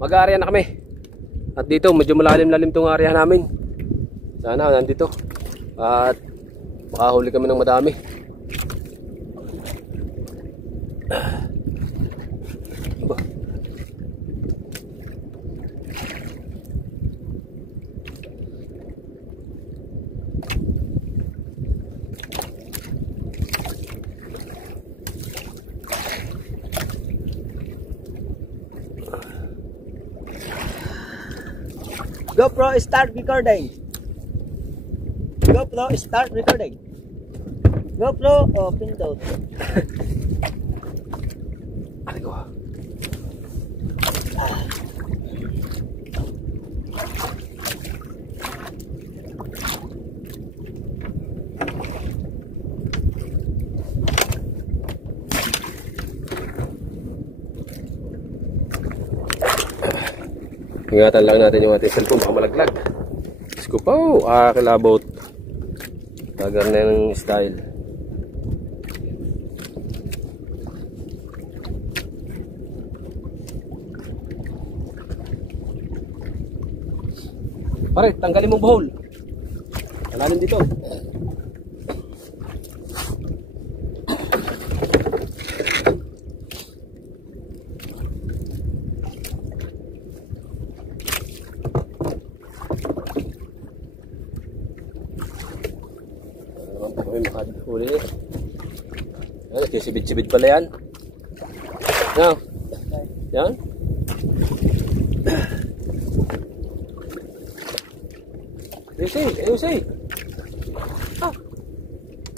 Mag-aarya na kami. At dito medyo malalim-lalim tong area namin. Sana nandito. At makahuli kami ng madami. Ba. GoPro, start recording. GoPro, start recording. GoPro, open to. Ari ko. Ingatan lang natin yung ating cellphone, baka malaglag. Diyos ko po, kilabot. Tagar na yung style. Pare, tanggalin mong bowl. Malalim dito. Huli. Sisibid-sibid pala yan. Now, yan. Ayusi. Ah.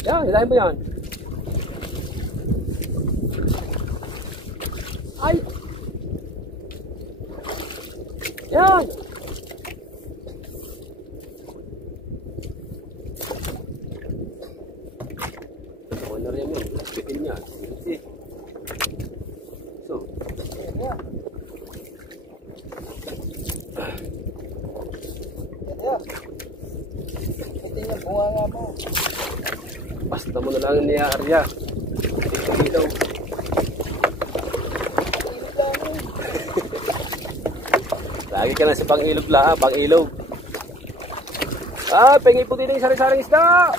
Yan, hilahin mo yan. Ay. Yan. Basta mo na lang niya-arya. Ilaw. Lagi ka na sa pang-ilog lang, pang-ilog. Pengi po din yung sari-saring isda.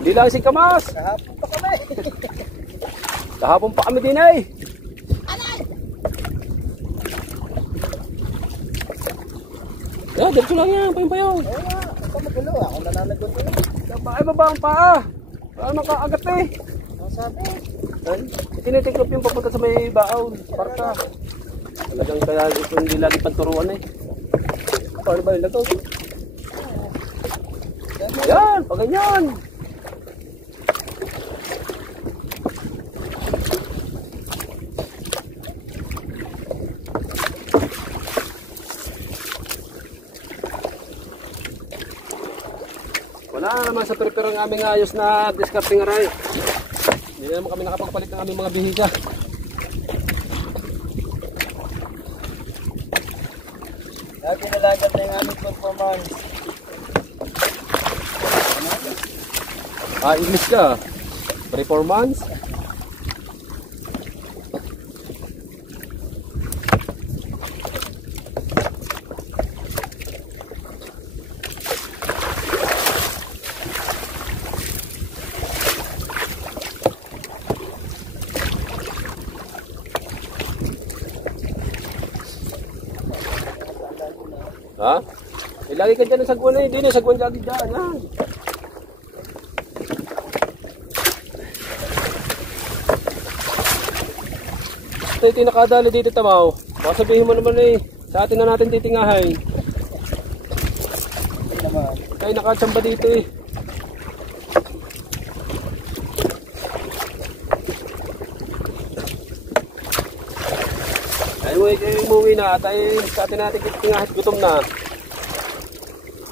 Hindi lang si Kamas. Kahapon pa kami din eh. Diretso lang yan, payaw. Magulo, ako nananagon ko. Ay, baba ang paa. Para makaagat eh. Ang sabi? Tinitiklop yung papunta sa may baon. Parka. Talagang kaya ito hindi lagi panturuan eh. Paano ba yung lagaw? Yan, pag ganyan. Wala naman sa prepare ang aming ayos na discarding aray. Hindi naman kami nakapagpalit ng aming mga bihisa. Dati nalagat na yung aming performance. English ka? Performance? Ha? Lagi ka dyan ng sagwan eh. Hindi na sagwan lagi dyan. Yan. Ito yung nakadali dito tamaw. Baka sabihin mo naman eh. Sa atin na natin titingahay. Tayo nakatsamba dito eh. Ay umuwi na at ay sa atin natin titingahay. Gutom na.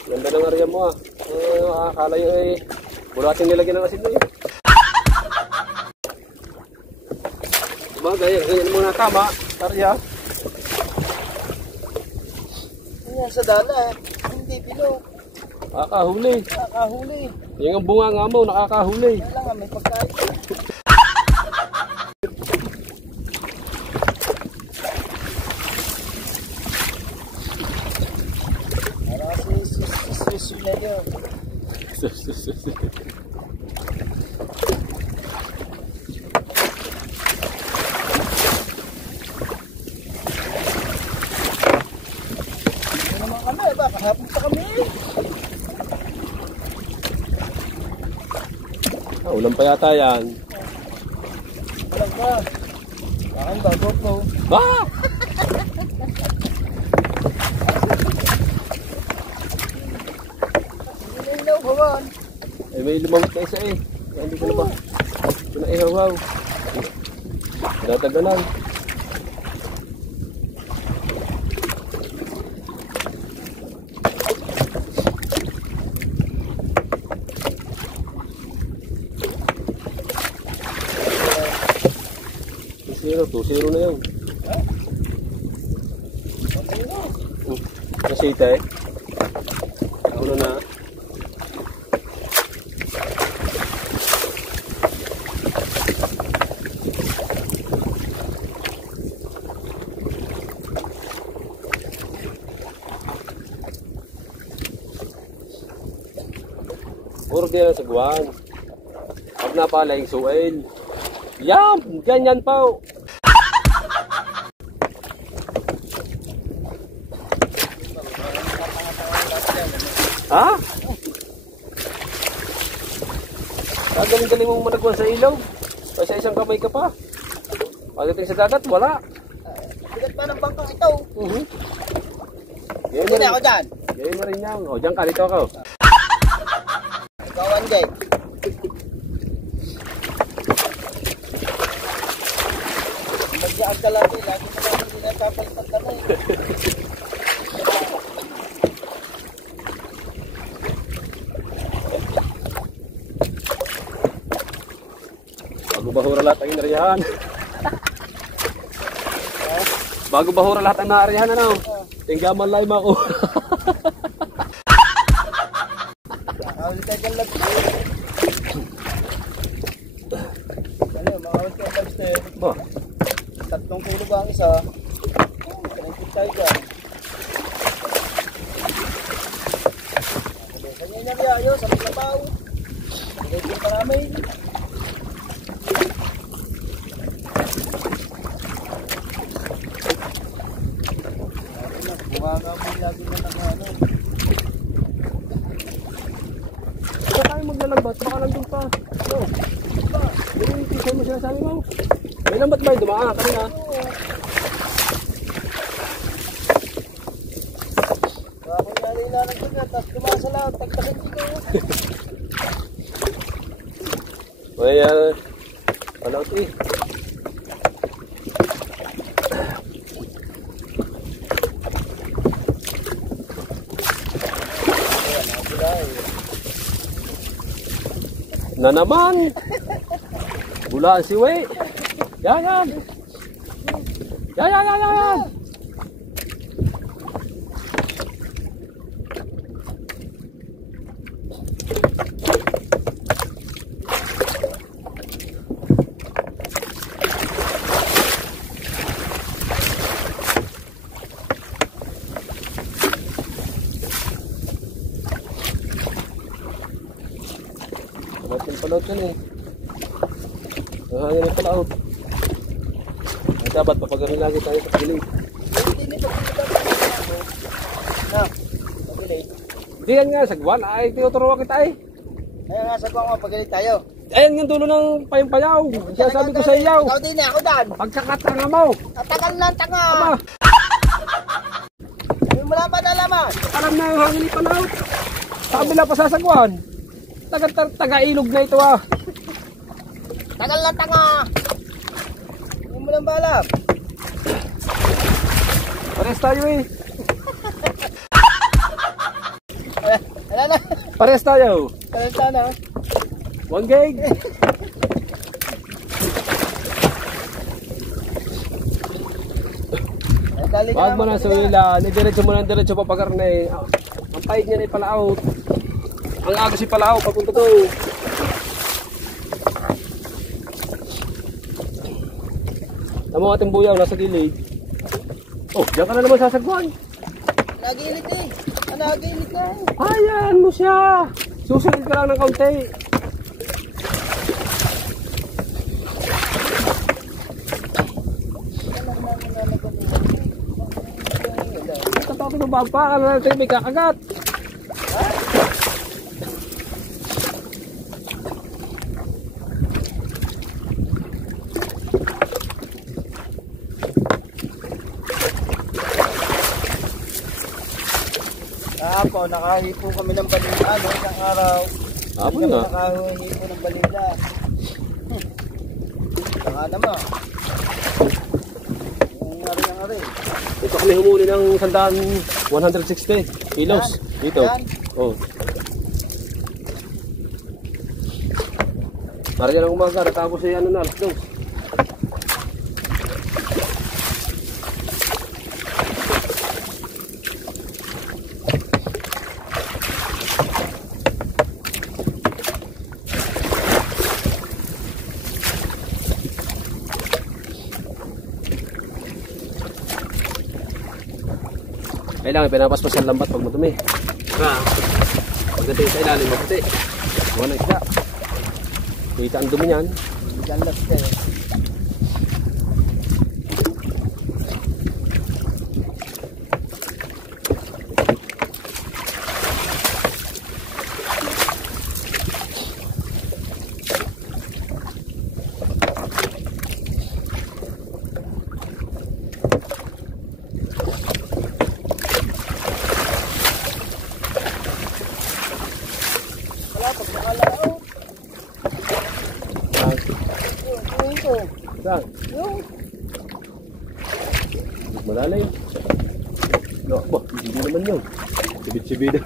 Ganda ng area mo ah. Akala yun ay wala ating nilagyan ng asin mo eh. Bagay, ganyan muna tama. Area. Yan sa dala eh. Hindi bilog. Nakakahuli. Nakakahuli. Yung ang bunga nga mo, nakakahuli. Kaya lang may pagkain. Susunod yun. Ano naman kami, ba? Kahapon pa kami. Ulam pa yata yan. Alam ka. Akin ba, GoPro? Ah! Ilaw, bawan. Eh, may lumamot na isa eh. Kaya hindi ko na ba? Ito na ihawaw. Natagalan. Zero na yun. Nasita eh. Ako na. Puro din ang sagwan. Pag napala yung suwail. Yan! Ganyan pa. Ha? Galing-galing mong managwan sa ilaw. Kasi isang kamay ka pa. Pagdating sa dagat, wala. Bigat pa ng bangkang ito. Gawin Hindi na ako dyan. Gawin mo rin yan. O, dyan ka, dito ako. Ikaw, Anjay. Magyaan ka lagi. Lagi ka lang hindi napapalpan ka na eh. Bago bahura lahat ang inariyahan. Bago bahura lahat ang naariyahan, ano? Tinggaman lang ako. Nakawal ka dyan lang. Ano, makawal ka dyan. Ba? 3 kilo ba ang isa? Pinagkit tayo dyan. Kanya niya kaya ayos, sa paglabaw. Pinagkit pa namin. Bunganga mo lagi na ng ano. Kaya tayo maglalagbat, baka nandun pa. No. Ba? Yun yung t-shirt mo sinasabi mo. May lambat ba yung dumaan? Kanina. Baka kung nalila ng kagat, tapos dumaan sa lahat, tagtakin dito. May, palaut eh. Na naman. Bulaan si Wei. Yan. Yan. Palaut yan eh. Ang hangin ng palaut. Ay dapat papagaling lagi tayo sa gilid. Hindi nito na, pagalit. Hindi yan nga, sagwan. Ay, tinuturuan kita eh. Kaya nga sa kuwang pagalit tayo. Ayan yung dulo ng payaw. Kaya sabi ko sa iyo. Ikaw din ako dan. Pagkakatanga mo. Tagal na ang tanga. Aba, Hindi mo lang pa nalaman. alam na yung hangin ng palaut. Sa kabila pa sa sagwan. Taga-ilog na ito ah. Tagal na tanga. Hindi mo lang ba alam. Pares tayo eh. Ano na? Pares tayo. Kalanta na. 1 gig. Wag mo na suwila. Diretso mo ng diretso papagarne. Ang pahit niya na ipalaot. Ang agos ipalaot papunta to. Tama ating buyaw nasa gilid. Oh, diyan ka na naman sasagwan. Nagilid eh. Nagilid ka eh. Ayan mo siya. Susunod ka lang ng kaunti. Ito ng bampa. Ano natin may kakagat. Kahapon, nakahipo kami ng balila, no? Isang araw. Hapon nga. Nakahipo ng balila. Saka naman. Yung ari. Ito kami humuli ng 160 kilos. Dito. Yan. Oh. Marga ng umaga. Tapos ay ano na. Alas 2. Kailangan pinapaspas ang lambat pag madumi. Pagdating sa ilalim maputi. Wala na isda. Kita ang dumi niyan. Diyan lang siya eh. Saan? Malalim. No, ba, hindi naman yun. Sibit-sibit.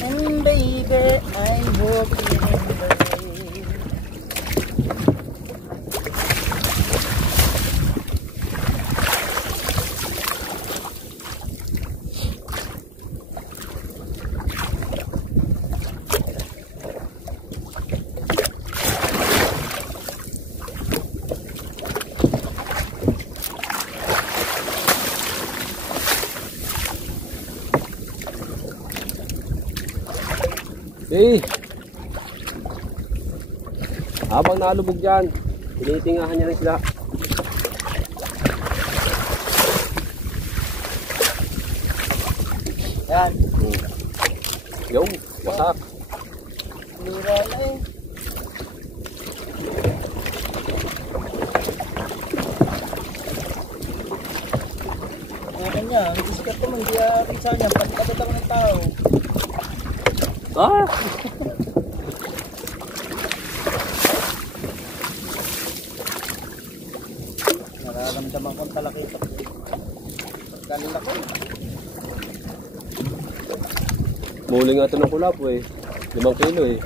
And baby, I'm walking in the rain. Eh, habang nalubog dyan, tinitingahan niya ng isda. Yan. Yung, wasak. Lura na eh. Okay niya, hindi sikat ko man, hindi kita niya, pagkabit ako ng tao. Ah! Nararamdaman kong talakitok. Galing ako eh. Muli nga ito ng kulapo eh. 5 kilo eh.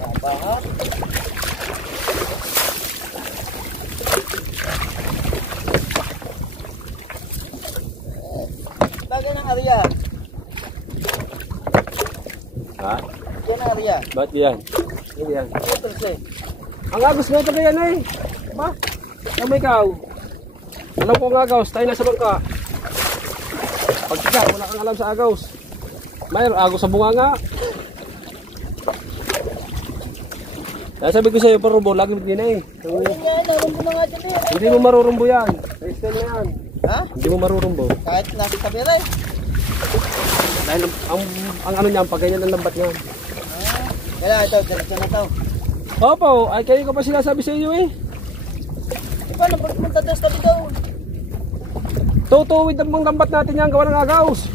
Nabaha. Bagay ng area. Ha? Yan ang area. Ba't yan? Hindi yan. Uters eh. Ang agos na ito kaya na eh. Ba? Tama ikaw. Alam ko ang agos, tayo nasa bangka. Pag siya, wala kang alam sa agos. Mayroon agos sa bunganga. Kaya sabi ko sa'yo, parumbo, lagi mo din eh. Yan, narumbo na nga dyan eh. Hindi mo marurumbo yan. Sa style na yan. Ha? Hindi mo marurumbo. Kahit nasa tabi rin. Dahil ang ano niyan, pag ganyan ang lambat niyan. Kailangan ito, diretso na ito. Opo, ay kayo ko pa sinasabi sa iyo eh. Diba, napagpunta doon sa tabi daw. Tutuwid ang mga lambat natin yan, gawa ng agaws.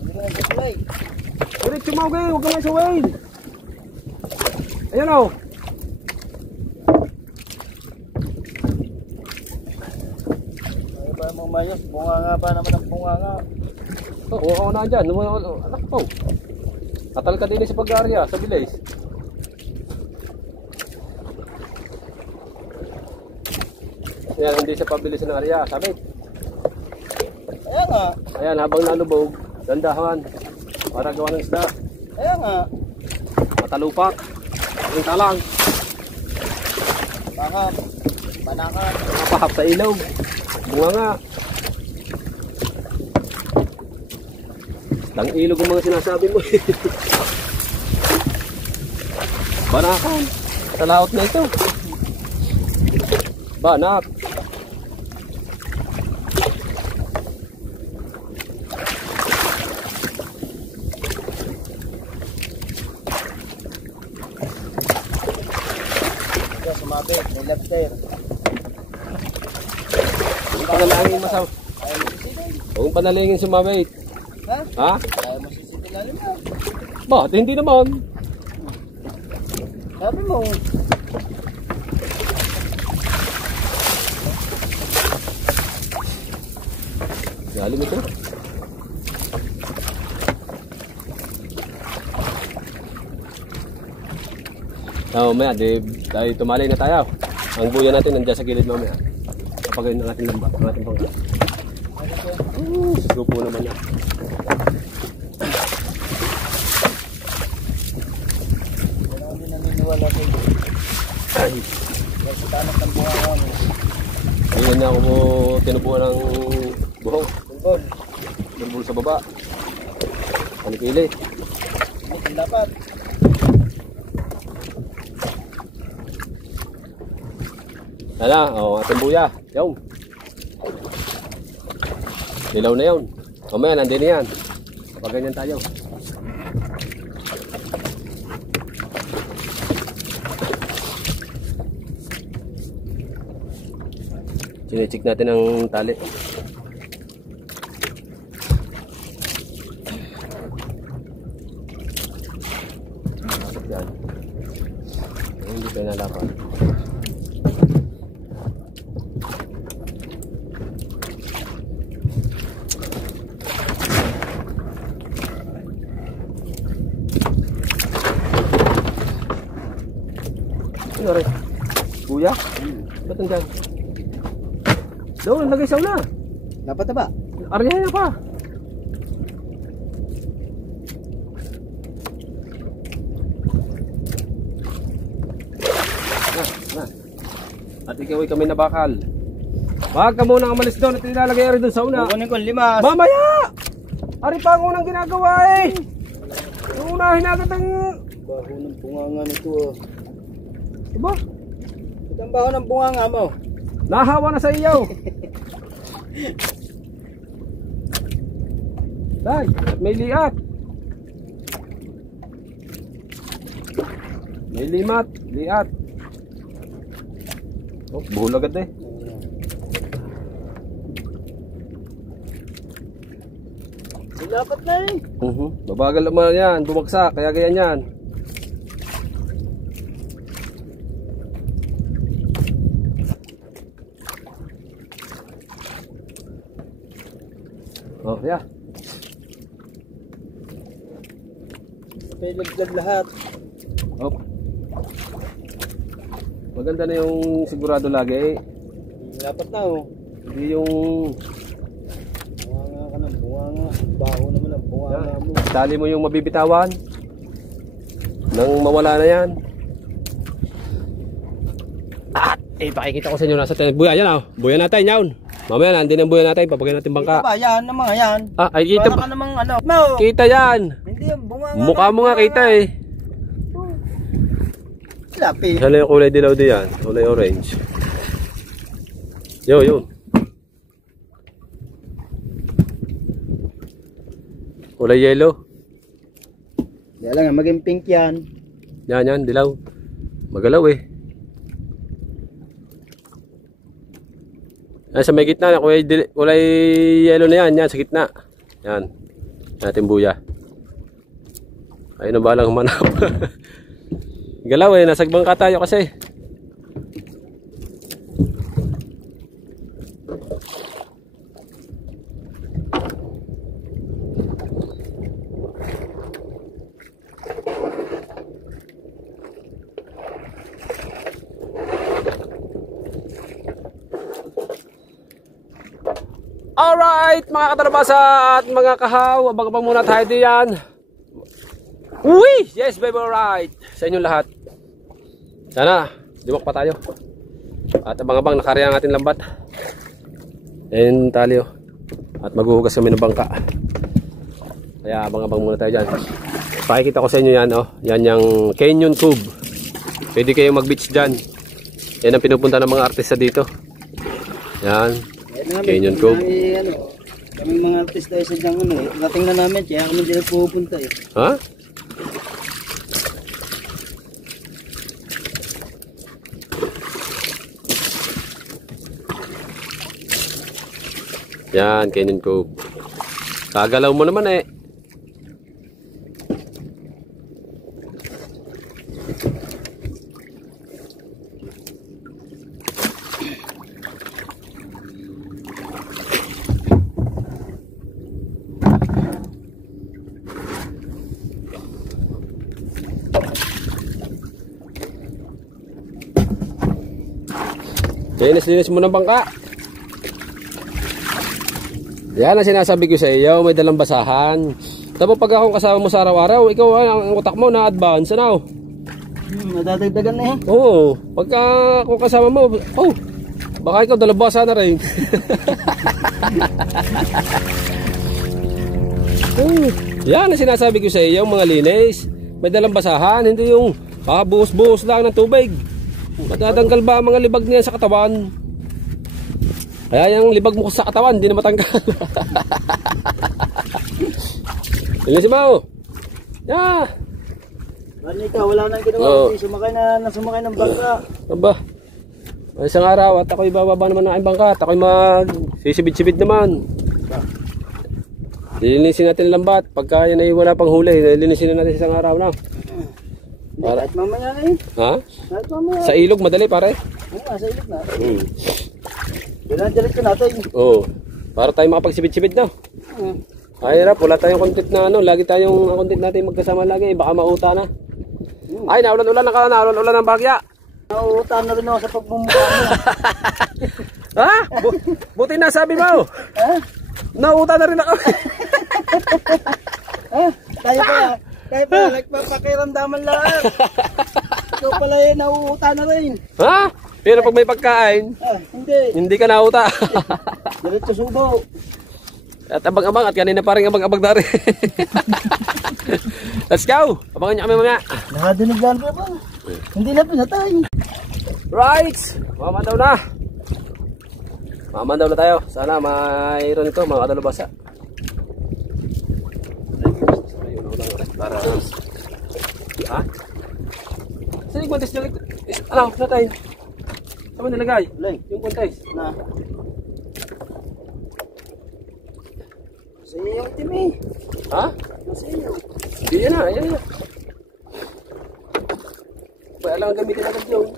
Hindi ko nag-apply. Diretso mo kayo, huwag ka may suwain. Ayan o. Ay ba mong mayos, bunga nga ba naman ang bunga nga. Oo, ako na dyan. Anak ko. Katal ka din sa pag-aarya, sa bilis. Ayan, hindi siya pabilis ng area. Sabit. Ayan nga. Ayan, habang nalubog, dandahan. Para gawa ng isda. Ayan nga. Matalupak. Ang talang. Pahap. Panakan. Napahap sa ilog. Bunga nga. Lang ilog ang mga sinasabi mo. Banakan. Sa laot na ito. Banak. Sumabit, may lobster. Huwag panalangin masaw. Huwag panalangin sumabit. Ha? Ha? Ayaw mo sisitilalim mo. Bakit? Hindi naman. Sabi mo. Galim ito. Mamaya, tayo tumalay na tayo. Ang buya natin nandiyan sa gilid mamaya. Kapag ng ating lamba, ng ating pangkat. Sa grupo naman yan. Marami naniniwala ko. Ay, Kasi tanap ng bunga kami. hindi na ako mo tinubuan ng buhok. Bulbol. Bulbul sa baba. Panikili. Hindi dapat. Hala, ating buya. Yaw. Dilaw na yun. Mamaya, nandun na yan. Kapag ganyan tayo. Sinecheck natin ang tali. Yan. Hindi tayo nalapan. Ano rin? Kuya? Ba't nandiyan? Doon, lagay sa una. Dapat na ba? Aryahin na pa. Na. At ikaw ay kami na bakal. Wag ka muna umalis doon at ilalagay rin doon sa una. Kukunin ko 5. Mamaya! Ari pa ang unang ginagawa eh. Yung unahin agad ang... Baho ng bunganga nito. Diba? Ito ang baho ng bunganga mo. Nahawa na sa iyo. Day, may liat. May limat, liat. Oh, buhol agad eh. Dapat na eh. Babagal naman yan, bumagsak, kaya ganyan yan. Oh, yeah. Laglag lahat. Oh. Maganda na yung sigurado lagi. Dapat na oh. Hindi yung Bunganga ka ng bunganga. Baho naman ang bunganga mo. tali mo yung mabibitawan. Nang mawala na yan. At pakikita ko sa inyo nasa tayo. Buya yan oh. Buya natin yan. Mamaya nandun ang buya natin. Papagay natin bangka. Kita ba yan? Ang mga yan. Ay kita Para ba? ka namang ano. Mo. Kita yan. Hindi yung bunganga. Mukha mo nga kita eh. Lapi. Sana yung kulay dilaw din yan. Kulay orange. Yo. Kulay yellow. Di lang maging pink yan. Yan, dilaw. Magalaw eh. Yan, sa may gitna na, kulay yellow na yan. Yan, sa gitna. Yan. Natin buya. Ayun na balang humanap. Galaw eh, nasa bangka tayo kasi. Alright mga katarabasa at mga kahaw, abang-abang muna tayo diyan. Uy! Yes, baby, alright. Sa inyong lahat. Sana, diwak pa tayo. At abang-abang, nakarya ang ating lambat. And talyo. At maghuhugas kami ng bangka. Kaya abang-abang muna tayo dyan. Pakikita ko sa inyo yan, oh. Yan yung Canyon Cove. Pwede kayong mag-beach dyan. Yan ang pinupunta ng mga artista dito. Yan. Canyon Cove. Kaming mga artista isa dyan ano eh. Dating na namin, kaya kami dyan pupunta eh. Ha? Yan, Canyon Cove. Kagalaw mo naman eh. Linis mo ng bangka. Yan ang sinasabi ko sa iyo, may dalang basahan. Tapos pag akong kasama mo sa araw-araw, ikaw ang utak mo na advance na. Nadadagdagan na eh. Oo, pagka ako kasama mo, oh, baka ikaw dalabasa na rin. Yan ang sinasabi ko sa iyo, mga linis. May dalang basahan, hindi yung buhos-buhos lang ng tubig. Matatanggal ba ang mga libag niyan sa katawan? Kaya yung libag mo sa katawan, hindi na matanggal. Ilan si Mao? Yeah. Ano ikaw, wala nang ginawa. Sumakay ng bangka. Aba, isang araw at ako'y bababa naman ng aking bangka at ako'y magsisibid-sibid naman. Lilinisin natin ang lambat. Pagka yan ay wala pang huli, lilinisin na natin isang araw na. Para at mamaya na eh. Ha? At mamaya. Sa ilog madali pare. Oo nga, sa ilog na. Diretso natin. Oo. Para tayo makapagsibid-sibid na. Ay hirap, wala tayong content na ano. Lagi tayong content natin magkasama lagi. Baka mauta na. Ay, naulan-ulan na ka. Naulan-ulan ng bagya. Nauta na rin ako sa pagmumukha mo. Ha? Buti na sabi mo. Ha? Nauta na rin ako. Ha? Tayo pa, nagpapakiramdaman lang. Ikaw pala yun, nauuta na rin. Ha? Pero pag may pagkain, hindi ka nauta. Diretso subo. At abang-abang at kanina pa rin abang-abang na rin. Let's go! Abangan nyo kami mamaya. Nakadinig lang pa. Hindi na pinatay. Right! Mamandaw na. Mamandaw na tayo. Sana mayroon ito mga kadalubasa. Para... Ha? Saan yung kontes nilagay? Ano? Natay? Saan mo nilagay? Yung kontes? Na. Sa iyo yung team eh. Ha? Sa iyo. Hindi yan na. Ayan na. Kaya lang gamitin agad yun.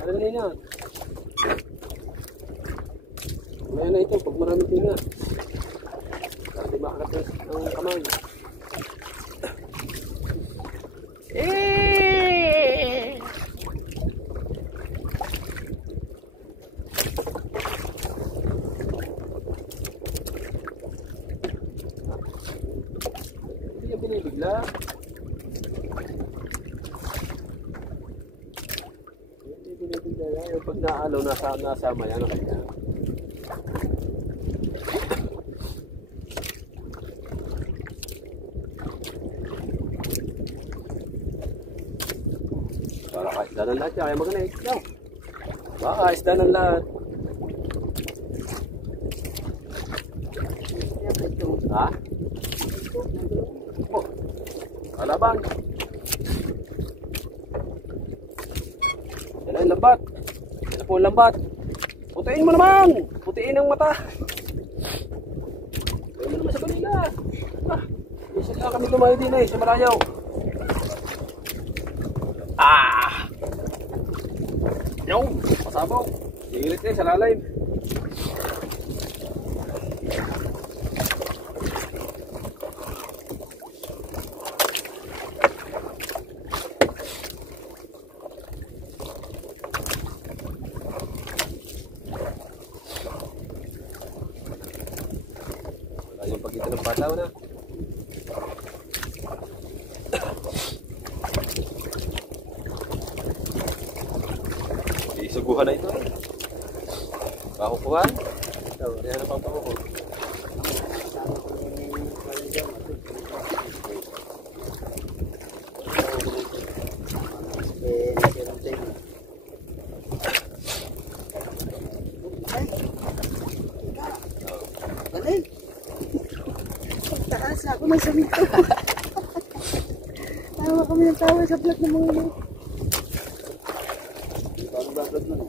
Ano na yan? Maya na ito. Pag maraming tinga. Para di makakat ang kamay. Hindi yan binibigla. Hindi binibigla yan. Pag naalaw nasama yan. Kaya para kaisda ng lahat kaya magana isda. Baka isda ng lahat. Ha? Oh, kalaban. Yan ang lambat. Yan po ang lambat. Putiin mo naman. Putiin ang mata. Putiin mo naman sa kanila. Isa lang kami lumayo din eh, sa malayaw. Yung, pasabaw. Sigilit eh, sa lalim. Wala yung pagkita ng pataw na. Bisuguhan na ito. Pakukuhan. Kaya na pang pakukuhan. Galing. Taas ako ng samito. Tawa kami ng tawa sa vlog ng mga ano. Paano ba vlog nun?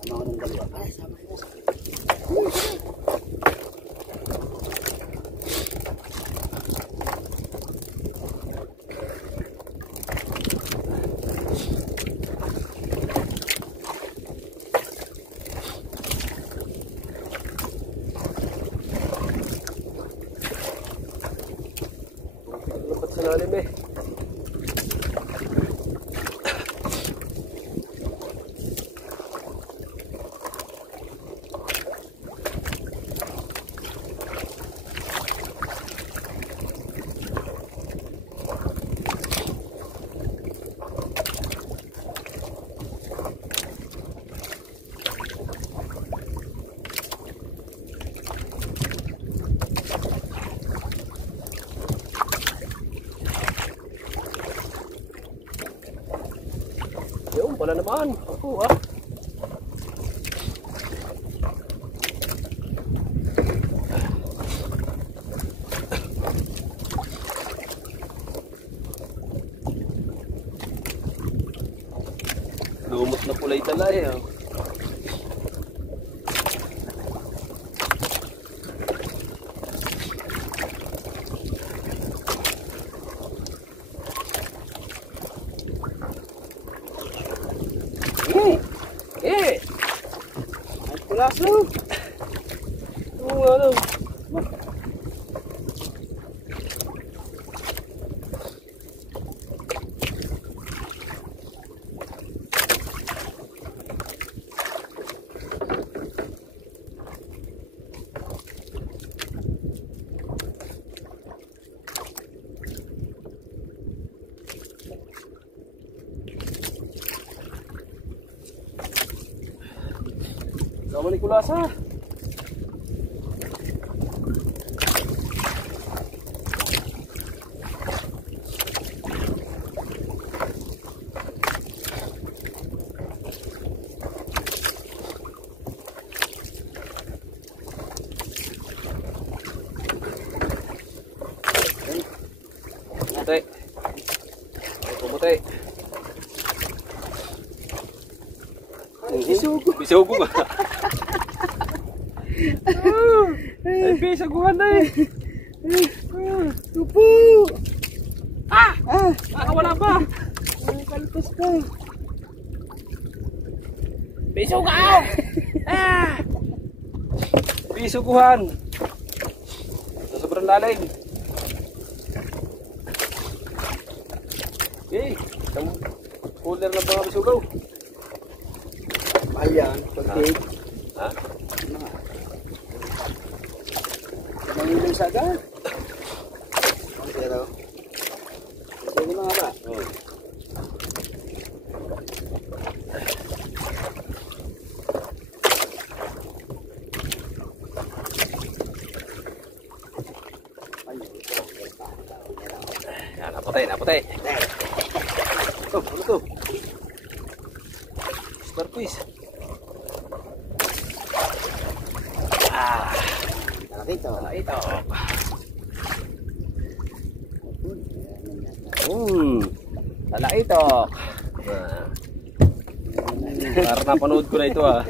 Sama ko ng dalawa. Ay, sama ko. Dapat sa lalim eh. Yung wala naman. Ako ah. Lumot na pula itala eh. Oh. Ay, kulaso. Oo nga lang. Sama ni kulasa. Putay. Putay. Bisugo. Bisugo ba? Ay, bisaguhan na eh. Tupo. Ah! Ah, Nakawala pa. kalpas ka. Bisugaw! Ah! Bisuguhan. Sa sobrang lalim. Eh, isang cooler na mga bisugaw. Ayan, pag-take. Ha? Nangilang saga. Pero, sige mga ba? Oh. Yan, naputay, naputay. Oh, ano to? Starfish. Ah, Nakita. ito. Tala ito. Para napanood ko na ito ah.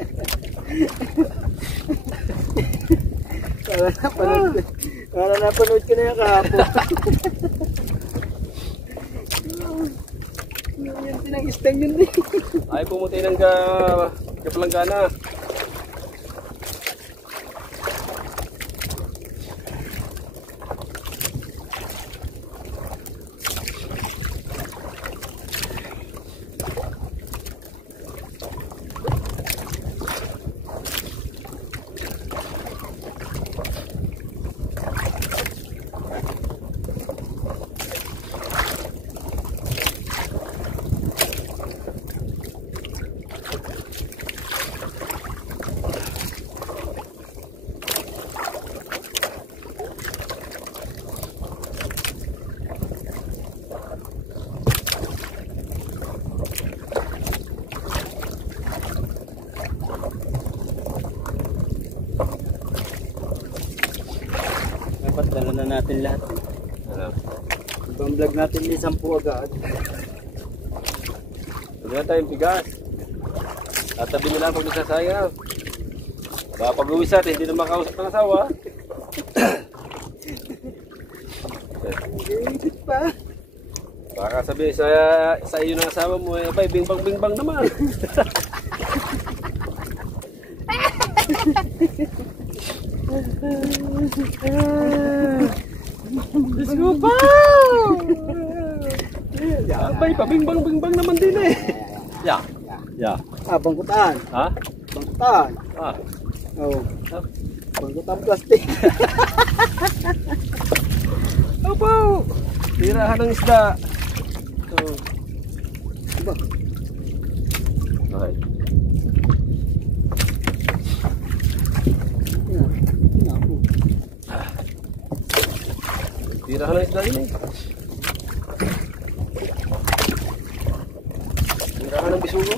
Para napanood ko na yung kahapon. Yung tinang-istang yun eh. Ay pumuti ng kapalanggana. natin lahat. Ano? Ibang vlog natin ni 10 agad. Huwag na tayong bigas. Tatabi nila pag nagsasayang. Baka pag-uwi sa atin, hindi na makausap ng asawa. Iisip pa. Baka sabihin sa iyo ng asawa mo, eh, abay, bingbang-bingbang naman. Diyos ko pa! Abay, pabingbang-bingbang naman din eh. Ya. Ya. Bangkutan. Ha? Bangkutan. Ah. Oo. Bangkutan plastic. Opo! Tirahan ng isda. Oh. Diba? Okay. Tirahan ng isda yun eh. Tirahan ng bisugo.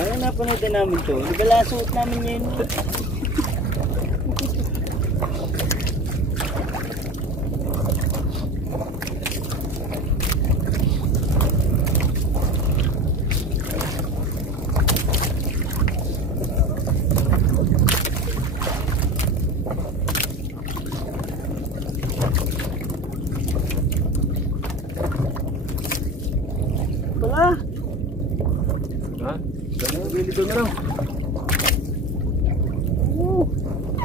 Ano napanood din namin to? Di ba lasot namin ngayon? Wala. Ha? Bili doon na lang.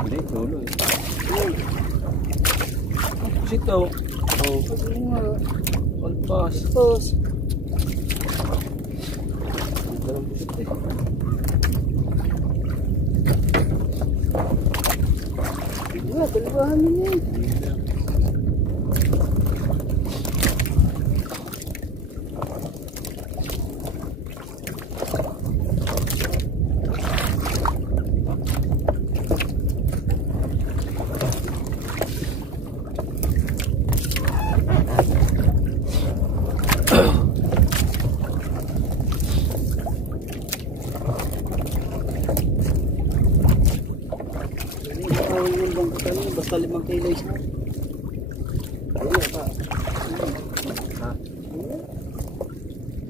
Hindi, tulo eh. Pusit daw. Oo. Pagod nga. Alpas. Tapos. Ang dalang pusit eh. Wala, dalawahan mo yan. Basta 5 kilo isa. Ayun pa. Ha?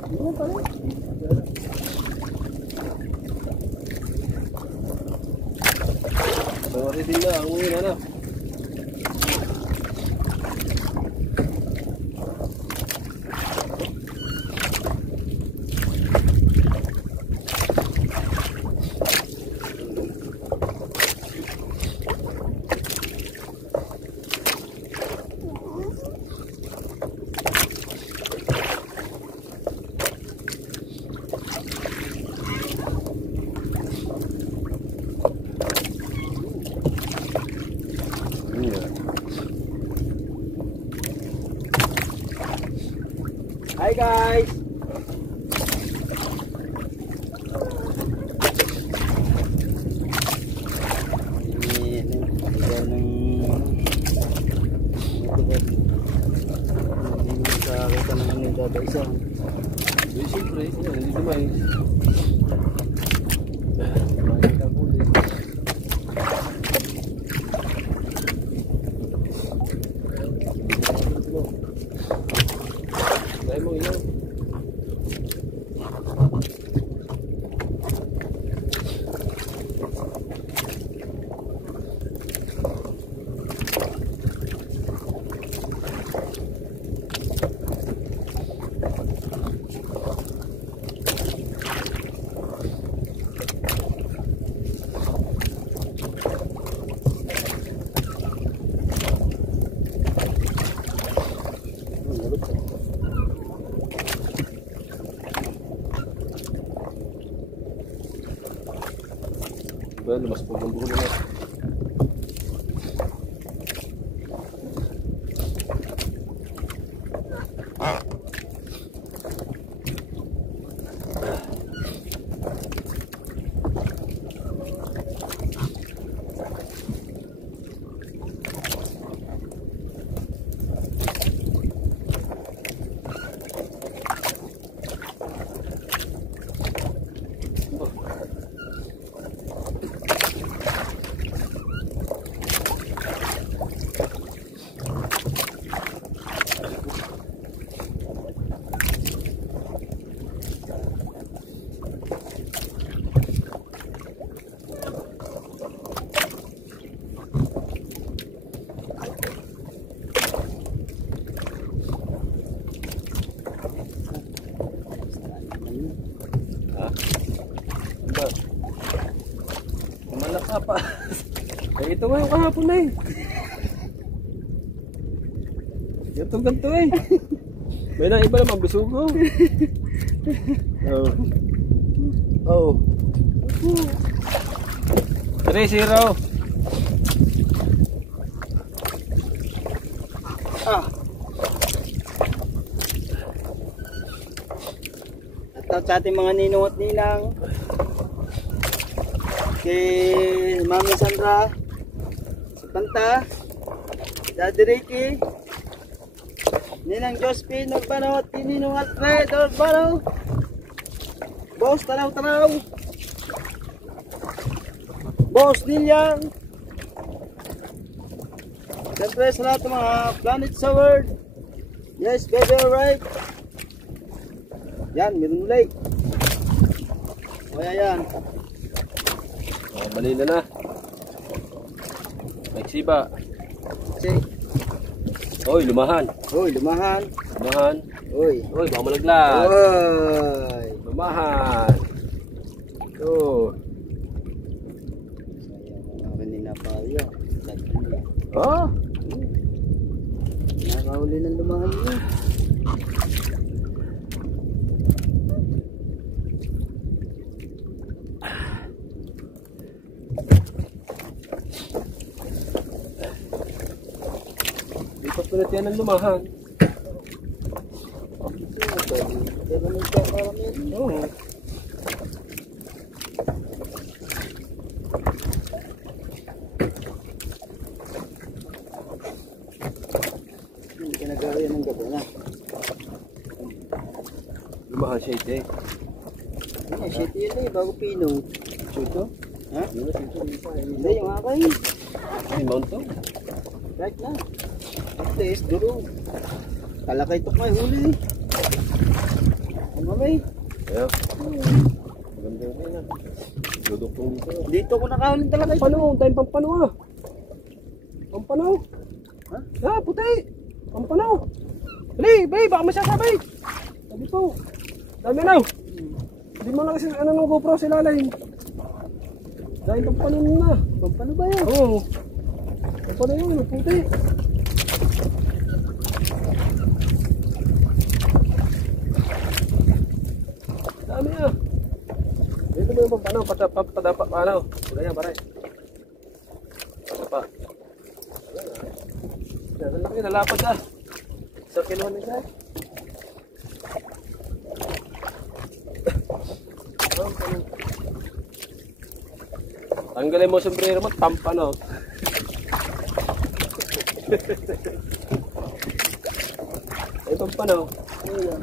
Ayun pa. Sorry din na, umuwi na na. Hi guys. Eh, siyempre, yan, hindi naman. Dahil mo ilan. Well, lumas po ng buho na. Malaka pa. Eh, ito nga yung kahapon na eh. Ito ganito eh. May na iba naman bisugo. Oh. Oh. 3-0. At sa ating mga ninong at ninang, kay Mami Sandra, si Panta, Daddy Ricky, Ninang Josephine Urbano at Ninong Alfred Urbano, Boss Tanaw-Tanaw, Boss Nilyang, siyempre sa lahat ng mga Planet Sword, yes baby alright, yan meron ulit, kaya yan. Oh, mali na. Nagsiba. Sige. Oy, lumahan. Uy, lumahan. Lumahan. Uy. Oy, baka malaglag. Uy. Lumahan. Oh. Sayang, kanina pa yun. Oh. Nakahuli ng lumahan niya. Lipat ulit yan ang lumahan. Oo. Hindi ka nagaya ng gabi na. Lumahan siya ito eh. Ay, shit yun eh, bago pino. Chuto? Ha? Hindi, yung akin. Ay, mount to. Right na. At least, duro. Talakay ito kayo, huli. Ang mamay. Ayan. Maganda yun na. Duduktong dito. Dito ko nakahulin talakay ito. Pampano, tayo pampano ah. Pampano. Ha? Ah, puti. Pampano. Dali, bay, baka masasabi. Sabi po. Dami na. Hindi mo na kasi ano ng GoPro sila lain. Dahil pampano na. Pampano ba yan? Oo. Pampano yun, puti. Dami ah. Dito mo yung pampano, padapa paano. Kaya yan, paray. Padapa. Yan, laki, nalapad ah. Sa kiluhan na siya. Tanggalin mo sombrero mo, pampano. Ay, pampano. Ayan.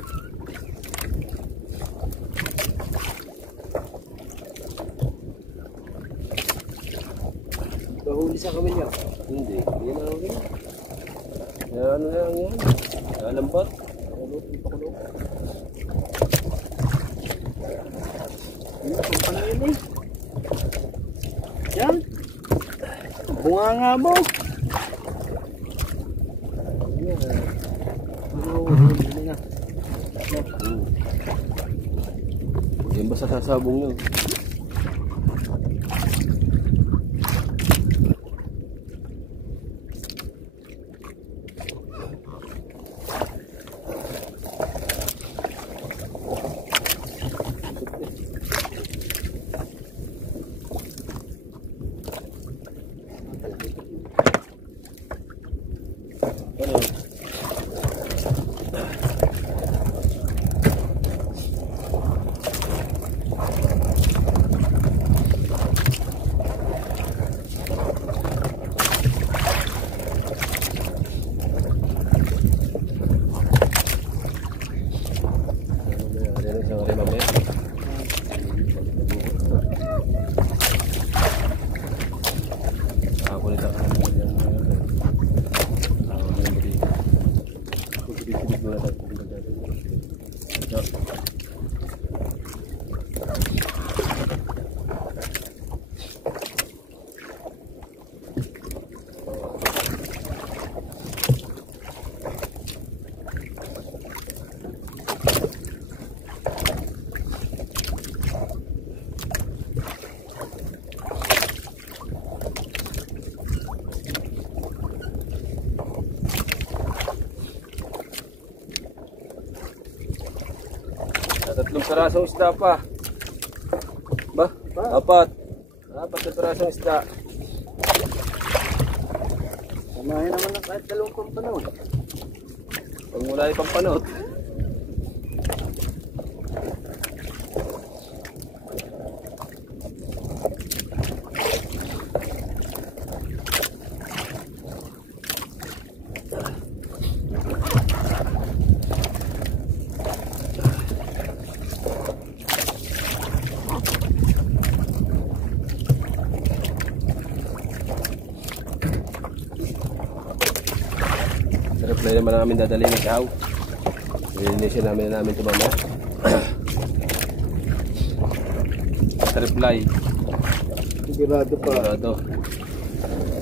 Bahuli sa kami niya. Hindi, hindi na ako yun. Ano na lang yan? Lalambot. Pampano yun eh. Yan. Bunga nga mo. Yan ba sa sasabong nyo? Tatlong pirasong isda pa. Ba? Apat. Apat na pirasong isda. Samahin naman ng kahit dalawang pampanot. Pag mula yung pampanot. Reply naman namin dadali ng kaw. Lilinisin namin ito mamaya. Reply. Sigurado pa. Sigurado.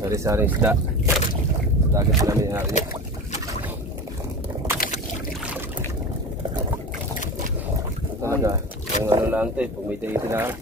Sari-sari isda. Dagat na namin yung hari. Talaga. Ang ano lang ito eh. Pumiti-iti lang.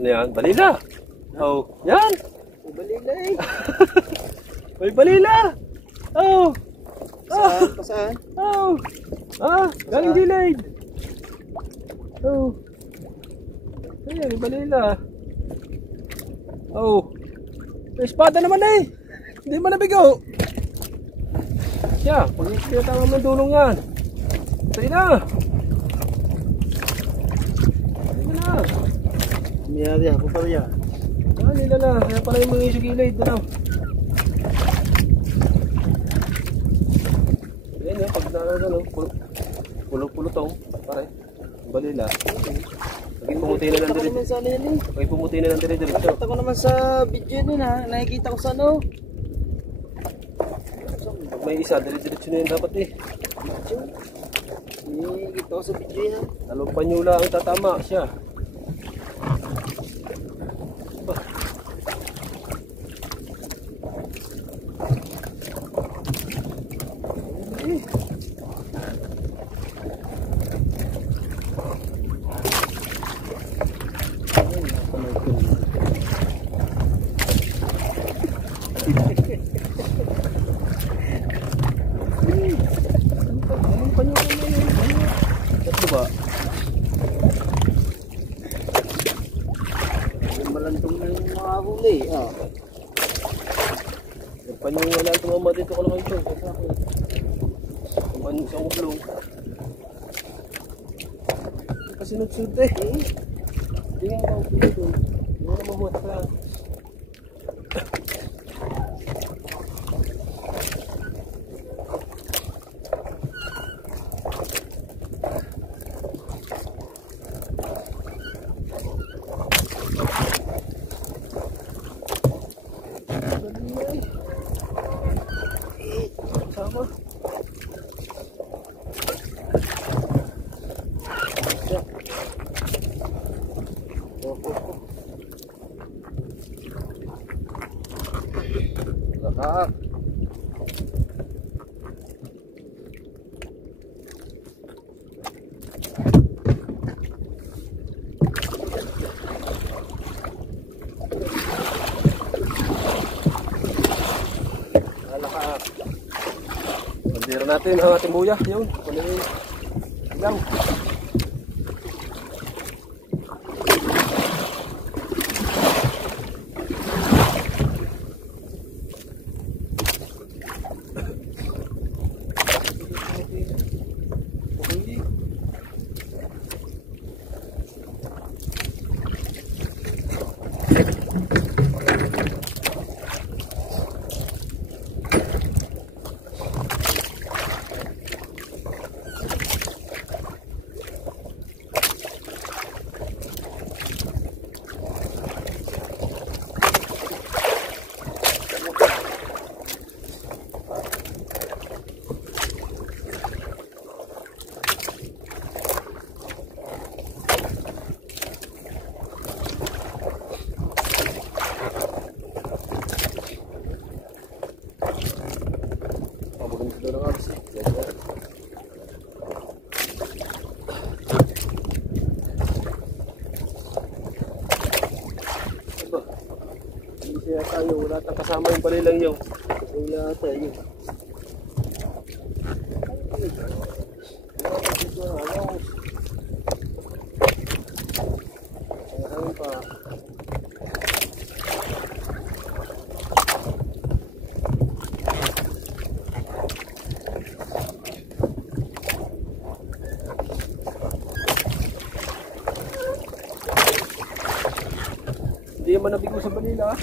Ano yan? Balila! Oh, yan! May balila eh. May balila! Oh! Saan? Pasaan? Oh! Ah! Galing delayed! Oh! Ayan, may balila. Oh! May espada naman eh! Hindi mo nabigo! Siya, pag pinatama mo ng dulong yan. Sige na! Sige na! Miyari ako pa rin. Ah, nila na. Kaya pala yung mga iso gilid. Ano? Ayan yun. Pag ano, pulo-pulutong. Pare. Balila. Pag pumuti na ng diretso. Pag pumuti na ng diretso. Nakita ko naman sa video nun ha. Nakikita ko sa ano. Pag may isa, diretso na yun dapat eh. Nakikita ko sa video ha. Dalawang panyula ang tatama siya. Ito ba? Malantong na yung mga huli. Panyong wala tumama dito ko lang ito. Panyong isang ublong. Kasi nagsunod eh. Hindi nga ako dito. Hindi nga mamuhat ka. Sama. Laka. Bandera natin ang ating buya. Yun. Kunin. Hanggang. Ganda ng abs. Aba, hindi siya tayo. Wala tayong kasama yung panilang yun. Wala tayo. Ano pa? Hindi naman nabigo sa Manila.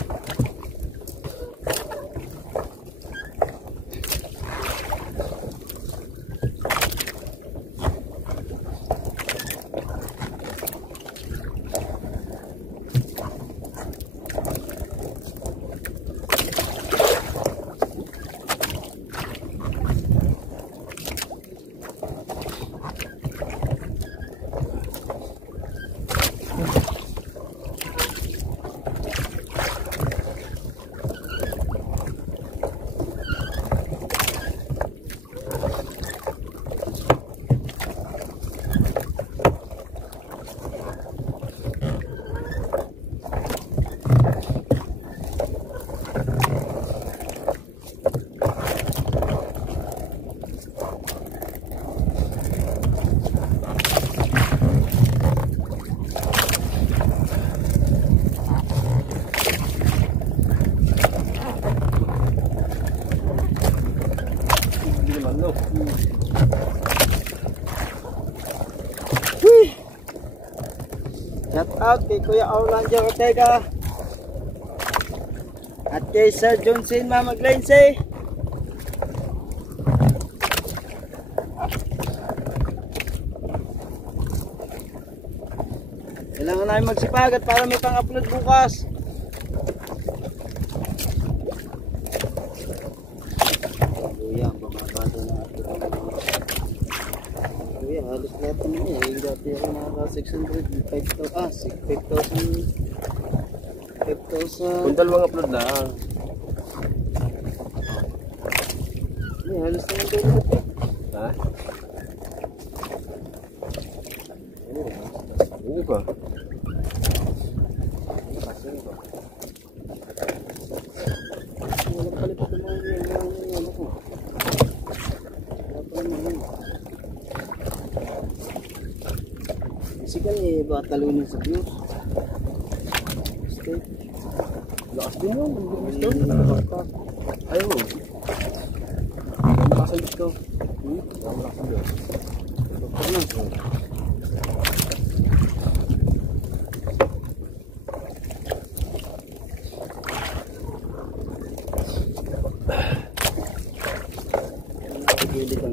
Shout out kay Kuya Orlando Ortega at kay Sir Johnson Mamaglense. Kailangan namin magsipag at para may pang-upload bukas. Kuya, bababa na Kuya, halos lahat naman niya. Yung dati ako naka 600, 5,000. Kung dalawang upload na. Halos naman doon. Ha? Ini ba? Walang palipat ng mga ano ko. Kasi kanya baka talunin sa views. Stay. Lakas din yun. Ayaw mo. Lakas dito. Lakas dito.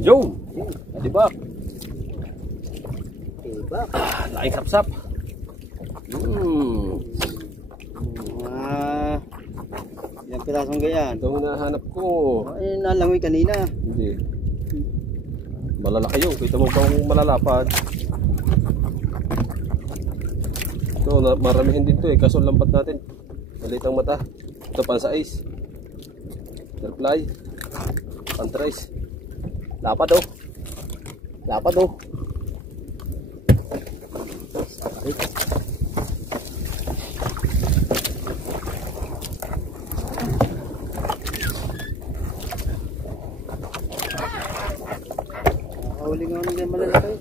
Yo! Diba? Diba? Laking sapsap. Ilang pirasong ganyan. Ito ang hinahanap ko. Ay, nalangoy kanina. Hindi. Malalaki yun. Kita mo bang malalapad? Ito, maramihin din to eh. Kaso lambat natin. Maliit ang mata. Ito pansais. Butterfly. Pantrace. Lapad oh. Lapad oh. Huli nga nang malalaki.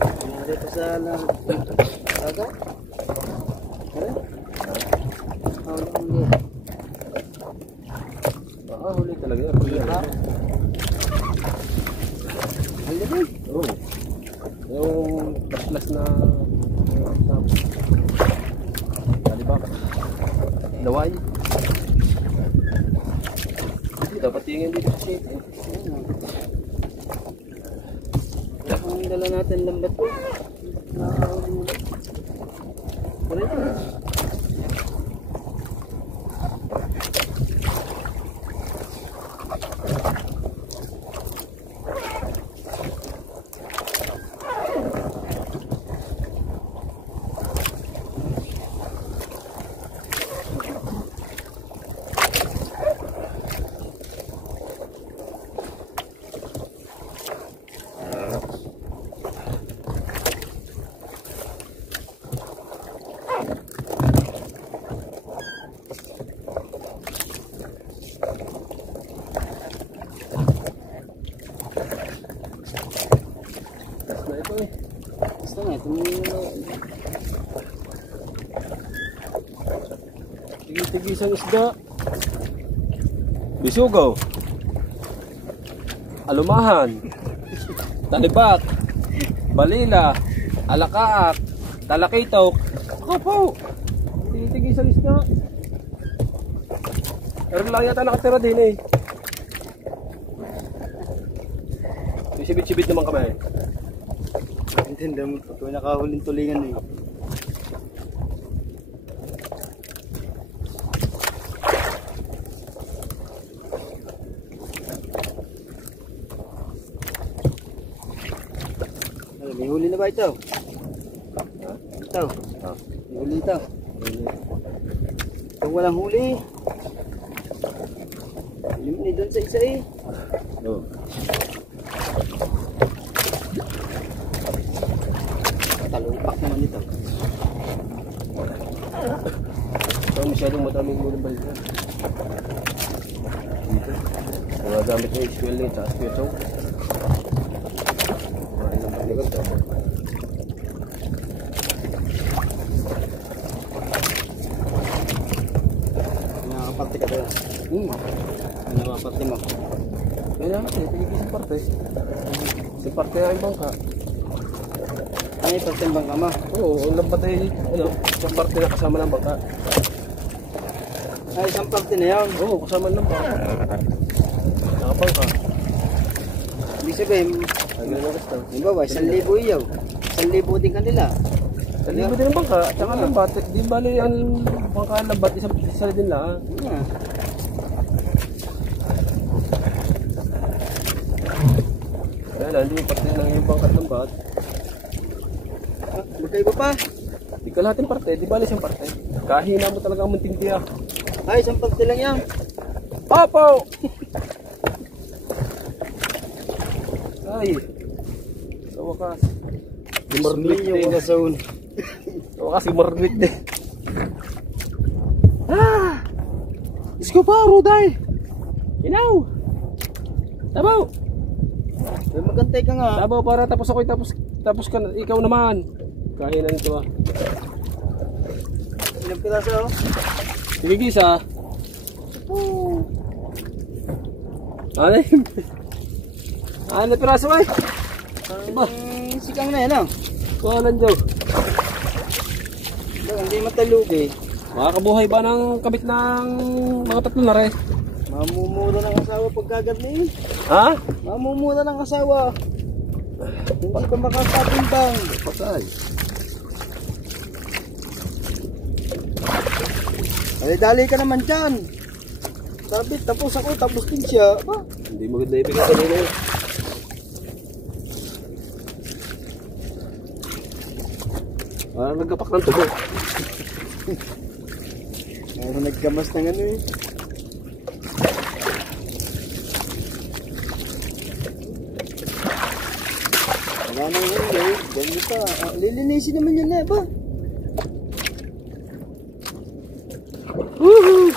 Nangyari pa sa laga. Huli nga. Huli talaga yan. Huli yan. Huli ba? Oo. Yung plus na talibak. Laway. Hindi dapat tingin dito kasi. Ang dala natin lambat ko. Nakakahuli mo. Wala ito. Titig-isang isda. Bisugaw. Alumahan. Talibak. Balila. Alakaak. Talakitok. Ako po. Titig-isang isda. Pero lang yata nakatira din eh. Sibit-sibit naman kami. Hindi mo ito nakahuling tulingan eh. Ay, may huli na ba ito? Ito. May huli ito. Itong walang huli. Limni doon sa isa eh. Oh. Talupak naman ito. So, masyadong madaming uling balita. Mga gamit ng squirrel na yun sa squirrel. Mga ilang balikan ito. Nakakaparte ka doon. Nakakaparte mo. May naman eh, tigil isang parte. Isang parte ay bangka. Ano yung parte ng bangka mo? Oo, ang lambat ay, isang parte na kasama ng bangka. Ay, isang parte na yan. Oo, kasama ng bangka. Nakabangka. Ibig sabihin, Ay, ganun ang gusto. halimbawa, 1,000 iyaw. 1,000 din kanila. Sa libo din ang bangka, tsaka ang lambat. Di bali ang bangka ang lambat, isa din lang. Yeah. Kaya lang, hindi yung parte ng yung bangka at lambat. Magkaiba pa. Di ka lahat yung parte, di bali siyang parte. Kahina mo talaga ang munting tiyak. Ay, isang parte lang yan. Papaw! Ay! Sa wakas. Gumardlik yung din. kasawon. Sa wakas, gumardlik din. Ah! Isko pa, Ruday! Inaw! Tabaw! Ay, magantay ka nga. Tabaw para tapos ako, tapos ka, ikaw naman. Kahinan ito ah. Ilang piraso? Sige gisa. Oh. Ano yun? Ano piraso ay? Diba? Sikang na yan ah. Kuhanan daw. Hindi matalugi. Makakabuhay ba ng kabit ng mga tatlo na rin? Mamumura ng asawa pagkagabi. Ha? Mamumura ng asawa. Hindi pa makakatimbang. Patay. Ay, dali ka naman dyan. Sabi, tapos ako, tapos din siya. Ba? Hindi mo ganda ibigay kanina yun. Nagkapak ng tubo. Nagkamas ng ano eh. Wala nang huli. Ganyan pa. Lilinisin naman yun eh ba? Woohoo!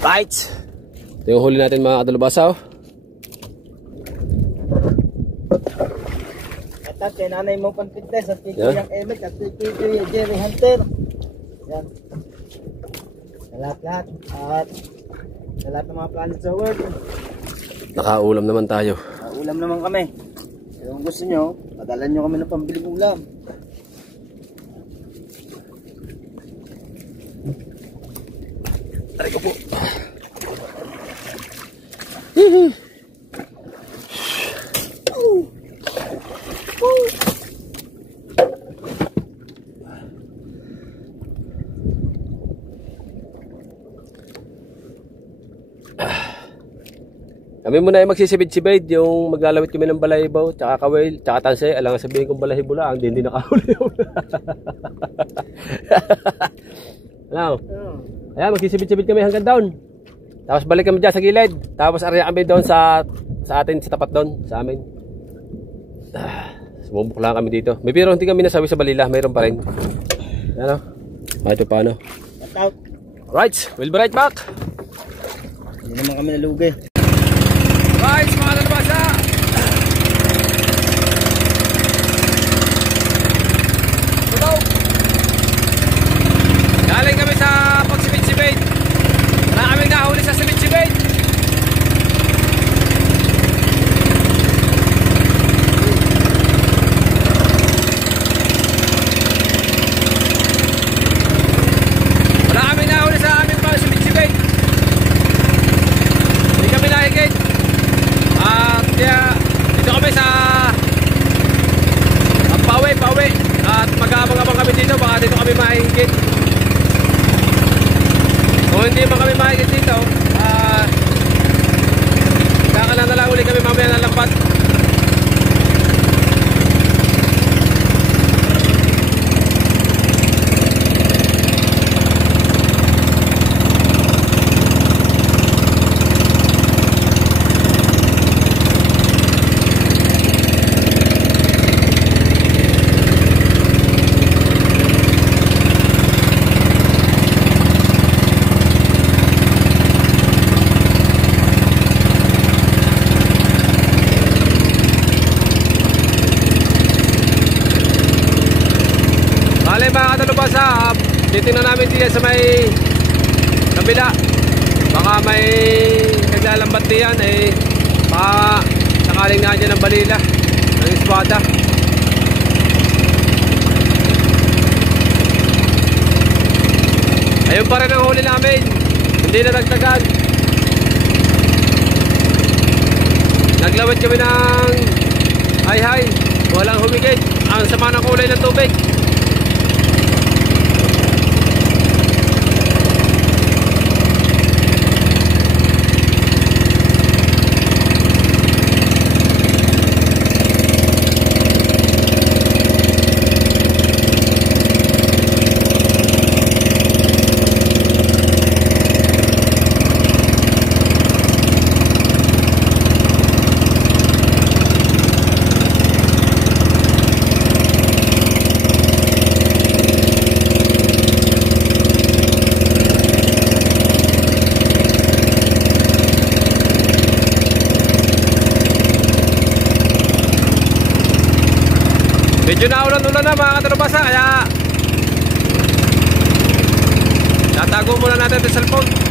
Right! Ito yung huli natin mga kadalabasaw. At kay nanay mo pang fitness at kay Yeah. Kuyang Emek at kay Kuya Jerry Hunter. Yan. Sa lahat-lahat. At sa lahat ng mga planet sa world. Nakaulam naman tayo. Ulam naman kami. Kung gusto nyo, padalan nyo kami ng pambiling ulam. Aray ko po. Kami muna ay magsisibid-sibid yung maglalawit kami ng balahibaw, tsaka kawil, tsaka tansay. Alang sabihin kong balahibo lang, hindi nakahuli yun. Ano? Ayan, magsisibid-sibid kami hanggang down. Tapos balik kami dyan sa gilid. Tapos area kami doon sa atin, sa tapat doon, sa amin. Sumubok lang kami dito. May pero hindi kami nasawi sa balila, mayroon pa rin. Ano? Kahit pa paano. Shout out. Right, we'll be right back. Hindi naman kami nalugi. Right, mga kalabasa. Hello. Galing kami sa pagsibit-sibit. Wala kaming nahuli sa sibit-sibit. Wala kaming nahuli sa aming pagsibit-sibit. Hindi kami nahigit. Kaya dito kami sa pauwi. At mag-aabang-abang kami dito. Baka dito kami mahigit. Kung hindi pa kami mahigit dito, kakalang na lang uli kami mamaya ng lambat. Bale mga katalubasa, titingnan namin diyan sa may kabila. Baka may naglalambat diyan baka sakaling nga dyan ng balila ng espada. Ayun pa rin ang huli namin, hindi na nagtagan. Naglawit kami ng hay-hay, walang humigit. Ang sama ng kulay ng tubig. Medyo naulan-ulan na mga katalubasa, kaya tatago muna natin ang cellphone.